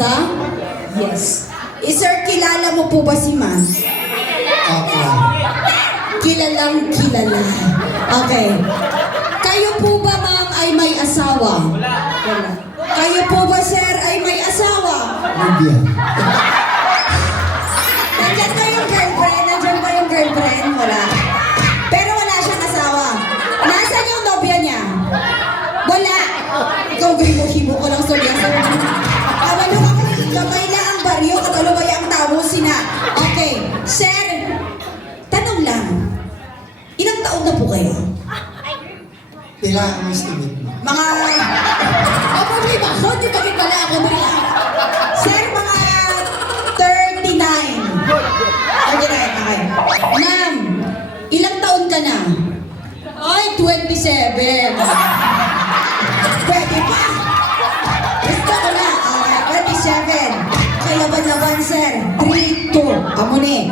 pag-asa? Yes. Sir, kilala mo po ba si ma'am? Okay. Kilalang kilala. Okay. Kayo po ba, ma'am, ay may asawa? Wala. Kayo po ba, sir, ay may asawa? Libya. Nandiyan ba yung girlfriend? Nandiyan ba yung girlfriend? Wala. Pero wala siyang asawa. Nasaan yung nobya niya? Wala. Ikaw, himo ko lang sorry. Kamalong ako, kamay lang ang baryo, katalubay ang tao sina. Okay. Sir, tanong lang. Ilang taon na po kayo? Pila ang estimate mo? Mga... problema ko, di ba pala ako nila? Sir, mga 39. 39, okay. Ma'am, ilang taon ka na? Ay, 27. Pwede pa. Gusto ko na. Okay, 27. Okay, laban-laban, sir. 3, 2. Amo ni.